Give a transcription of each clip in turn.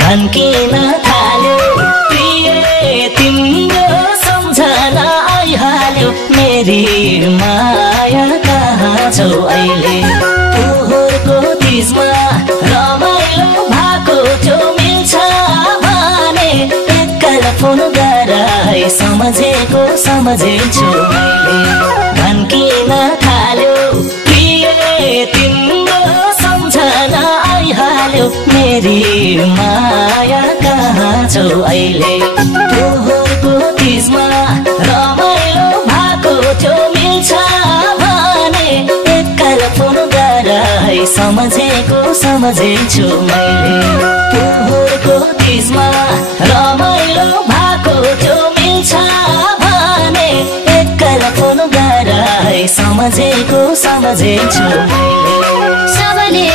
धन्किन थाल्यो प्रिय तिम्रो सम्झना आइहाल्यो मेरी माया कहाँ छौ अहिले पोहोरको तीजमा रमाइलो भएको थियो मिल्छ भने एकल फोन गराई सम्झेको सम्झेछु मैले धन्किन थाल्यो प्रिय तिम्रो सम्झना आइहाल्यो मेरी माया कहाँ छौ अहिले पोहोरको तीजमा रमाइलो भएको थियो मिल्छ भने एकल फोन गराई सम्झेको सम्झेछु मैले पोहोरको तीजमा रमाइलो भएको थियो मिल्छ भने एकल फोन गराई सम्झेको सम्झेछु मैले सबले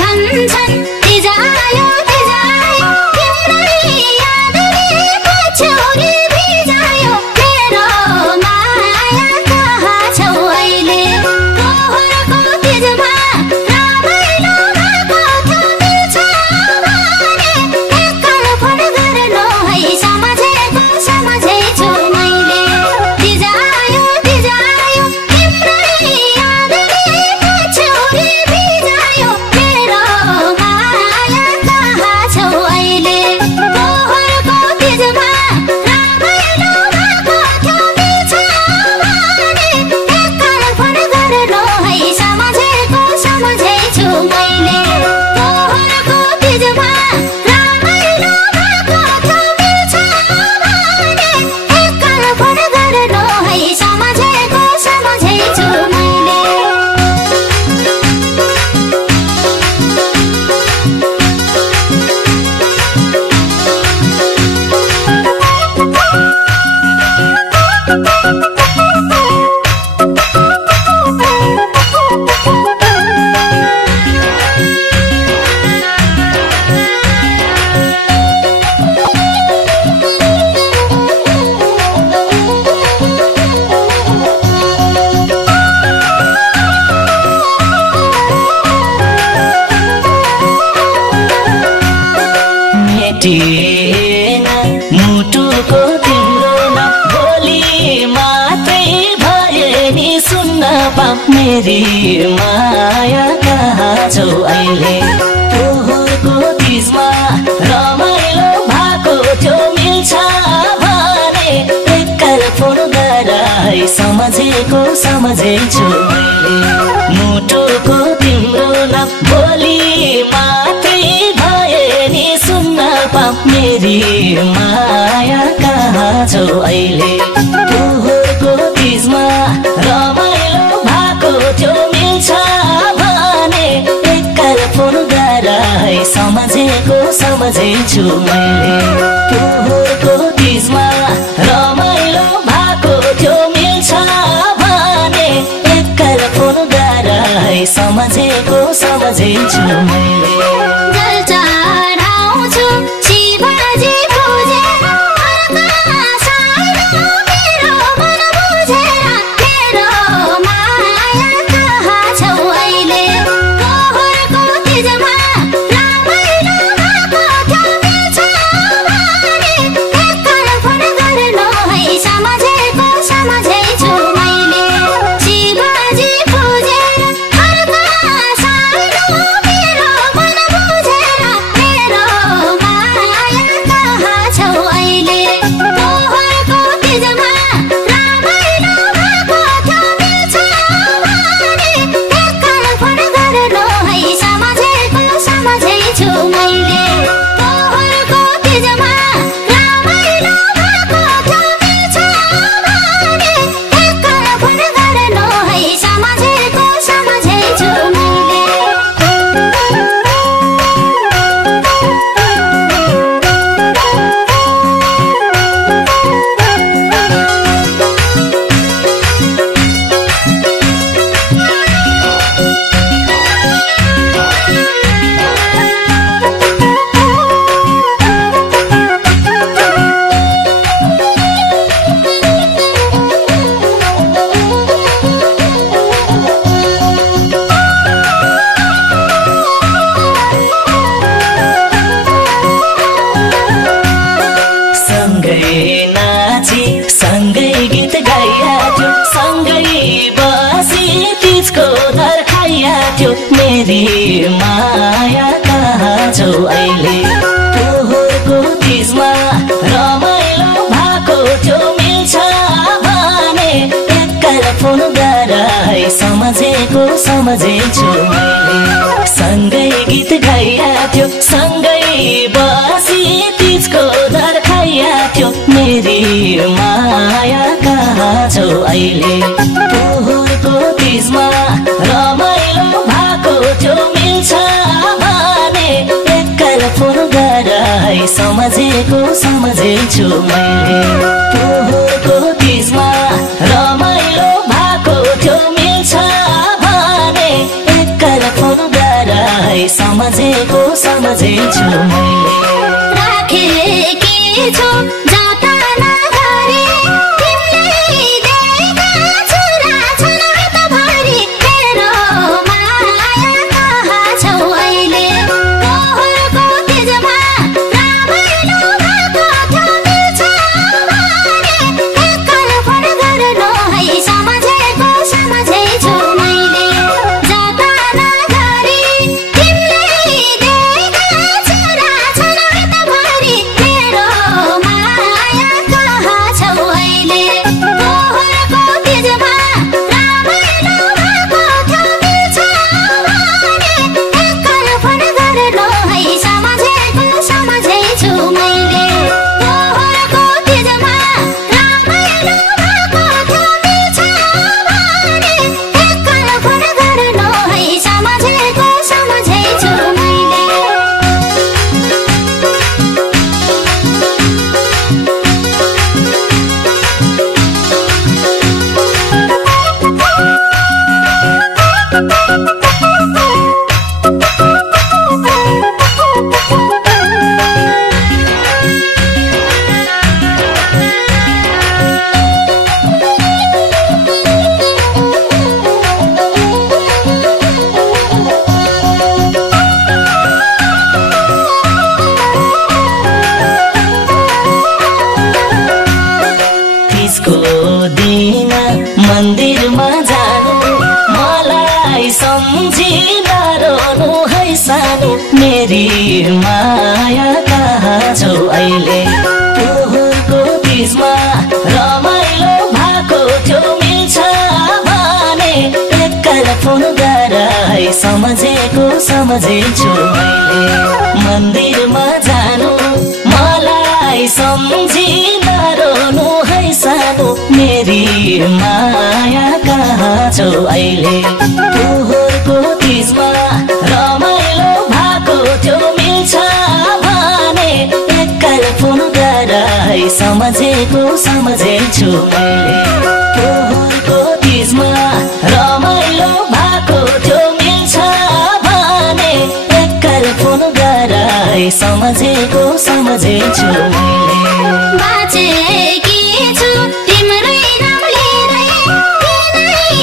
भन्छन् तिजायो तिजायो तिम्रै यादले पछ्यौरी भिजायो मेरो माया कहाँ छौ अहिले पोहोरको तीजमा रमाइलो भएको थियो मिल्छ भने एकल फोन गर्नु है सम्झेको सम्झेछु मैले तिजायो तिजायो तिम्रै यादले पछ्यौरी भिजायो मेरो माया कहाँ छौ अहिले पोहोरको तीजमा रमाइलो भएको थियो मिल्छ भने एकल फोन गर्नु है सम्झेको सम्झेछु मैले पोहोरको तीजमा रमाइलो भएको थियो मिल्छ भने एकल फोन गर्नु है सम्झेको सम्झेछु मैले मेटिएन मुटुको तिम्रो न बोली मात्रै भए नि सुन्न पाऊ मेरी माया कहाँ छौ अहिले पोहोरको तीजमा रमाइलो भएको थियो मिल्छ भने एकल फोन गराई सम्झेको सम्झेछु मैले मुटुको तिम्रो न बोली मात्रै भए नि सुन्न पाऊ मेरी माया कहाँ छौ अहिले पोहोरको तीजमा रमाइलो भएको थियो मिल्छ भने एकल फोन गराई सम्झेको सम्झेछु मैले पोहोरको तीजमा रमाइलो भएको थियो मिल्छ भने एकल फोन गराई सम्झेको सम्झेछु मैले जल चढाउँछु शिवजी पूजेर सानो मेरो मन बुझेर मेरो माया कहाँ छौ अहिले पोहोरको तीजमा रमाइलो भएको थियो मिल्छ भने एकल फोन गर्नु है सम्झेको सम्झेछु मैले शिवजी पूजेर सानो मेरो मन फोन गराई सम्झेको सम्झेछु मैले सँगै गीत गाइया थियो सँगै बसी तिजको दर खाइया थियो मेरी माया कहाँ छौ अहिले पोहोरको तिजमा रमाइलो भएको थियो मिल्छ भने एकल फोन गराई सम्झेको सम्झेछु मैले पोहोरको तिजमा रमाइलो भएको थियो मिल्छ भने एकल फोन गराई सम्झेको सम्झेछु मैले राखेकी छु जाता नगरी तिमीले दिएका छुरा छन् हातभरि मेरो माया कहाँ छौ अहिले पोहोरको तिजमा रमाइलो भएको थियो मिल्छ भने एकल फोन गर्नु है सम्झेको सम्झेछु मैले जाता नगरी तिमीले दिएका छुरा छन् हातभरि मेरो माया कहाँ छौ अहिले पोहोरको तिजमा रमाइलो भएको थियो मिल्छ भने एकल फोन गर्नु है सम्झेको सम्झेछु मैले पोहोरको तिजमा रमाइलो भएको थियो मिल्छ भने एकल फोन गर्नु है सम्झेको सम्झेछु मैले तिजको दिन मन्दिरमा जानु मलाई सम्झिँदा रोनु है सानो मेरी माया कहाँ छौ अहिले पोहोरको तिजमा रमाइलो भएको थियो मिल्छ भने एकल फोन गराई सम्झेको सम्झेछु मैले मन्दिरमा जानु मलाई सम्झिँदा रोनु है सानो मेरी माया कहाँ छौ अहिले पोहोरको तिजमा रमाइलो भएको थियो मिल्छ भने एकल फोन गराई सम्झेको सम्झेछु मैले पोहोरको तिजमा रमाइलो भएको थियो मिल्छ भने एकल फोन गराई सम्झेको सम्झेछु मैले बाँचेकी छु तिम्रै नाम लिँदै तिनै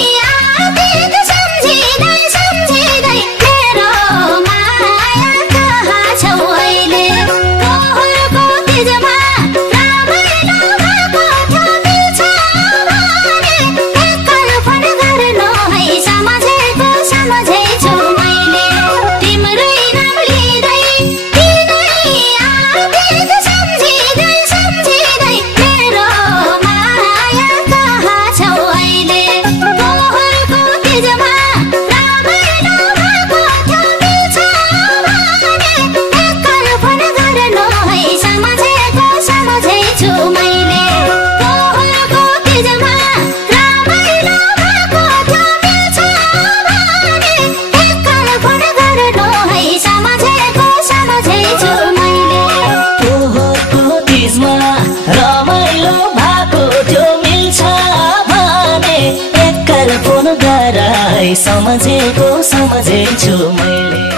आदित सम्झिँदै सम्झिँदै मेरो माया कहाँ छौ अहिले पोहोरको तिजमा रमाइलो भएको थियो मिल्छ भने एकल फोन गर्नु है सम्झेको सम्झेछु मैले तिम्रै नाम लिँदै तिनै आदित सम्झिँदै सम्झिँदै मेरो माया कहाँ छौ अहिले पोहोरको तिजमा रमाइलो भएको थियो मिल्छ भने एकल फोन गर्नु है सम्झेको सम्झेछु मैले पोहोरको तिजमा रमाइलो भएको थियो मिल्छ भने एकल फोन गर्नु है सम्झेको सम्झेछु मैले पोहोरको तिजमा रमाइलो भएको थियो मिल्छ भने एकल फोन गराई सम्झेको सम्झेछु मैले